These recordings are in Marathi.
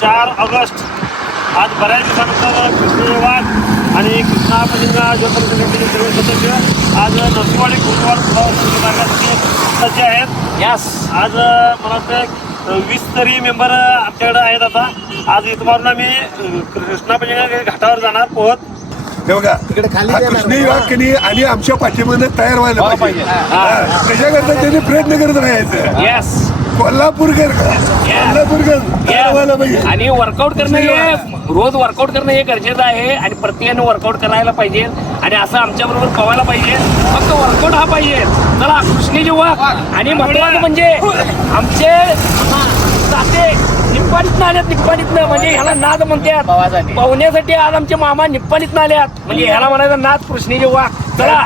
4 ऑगस्ट आज बऱ्याच दिवसानंतर कृष्ण वाघ आणि कृष्णा पलिंगा जलसंवर्धन सदस्य आज नरसिंहवाडी कुंभवाड करण्यासाठी सज्ज आहेत. यस आज मला वाटतं 20 तरी मेंबर आमच्याकडे आहेत. आता आज इथपासून आम्ही कृष्णा पलिंगा घाटावर जाणार पोहत. हे बघा कृष्ण वाक्यनी आणि आमच्या पाठीमध्ये तयार व्हायला पाहिजे. त्याच्याकरता त्यांनी प्रयत्न करत राहायचं. यस कोल्हापूरकर तयार व्हायला पाहिजे. आणि वर्कआउट करणं हे रोज वर्कआउट करणं हे गरजेचं आहे आणि प्रत्येकाने वर्कआउट करायला पाहिजे आणि असं आमच्या बरोबर पवायला पाहिजे. फक्त वर्कआउट हा पाहिजे. चला कृष्णेजी वाघ आणि महत्वाचं म्हणजे आमचे ताते निप्पाणीतनं आल्यात. निप्पाणीतनं म्हणजे ह्याला नाद म्हणतात पाहुण्यासाठी आज आमचे मामा निप्पाणीतनं आल्यात म्हणजे ह्याला म्हणायचं नाद कृष्णेजी वाघ. चला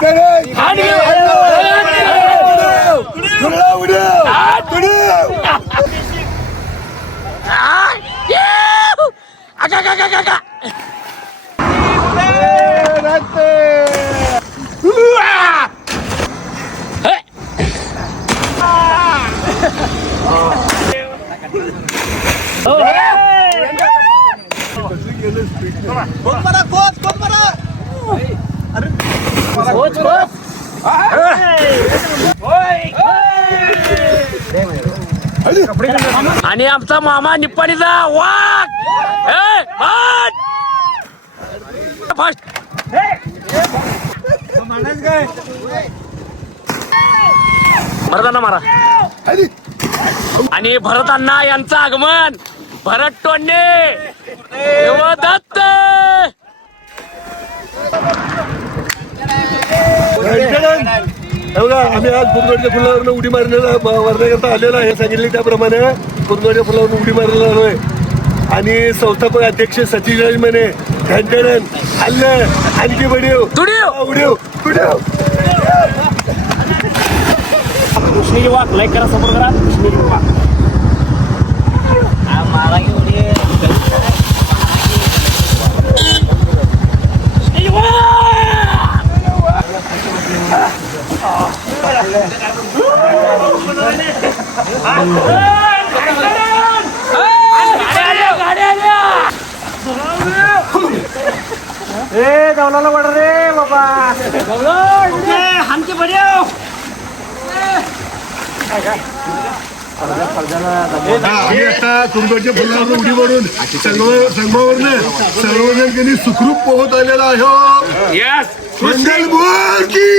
आणि आमचा मामा निप्पाणीचा वाघ फास्ट भरताना मारा. आणि भरत अण्णा यांचं आगमन. भरत टोंडे दत्त बघा आम्ही आज कुरगडच्या फुलावरनं उडी मारण्याकरता आलेलो आहे. सांगितले त्याप्रमाणे कुरगडच्या फुलावरून उडी मारलेला आलोय. आणि संस्थापक अध्यक्ष सतीश म्हणे घंटेडन हल्लं आणखी बडीव उडीव कृष्णेजी वाघ लाईक करा सपोर्ट करा. कृष्णेजी वाघ दौलाला वाढ रे बाबा आमचे बडिओ आम्ही आता कुरगडच्या फुलावरून उडी मारून संगमावरनं सर्वजण त्यांनी सुखरूप पोहत आलेला आहे. यस मंगल बोल की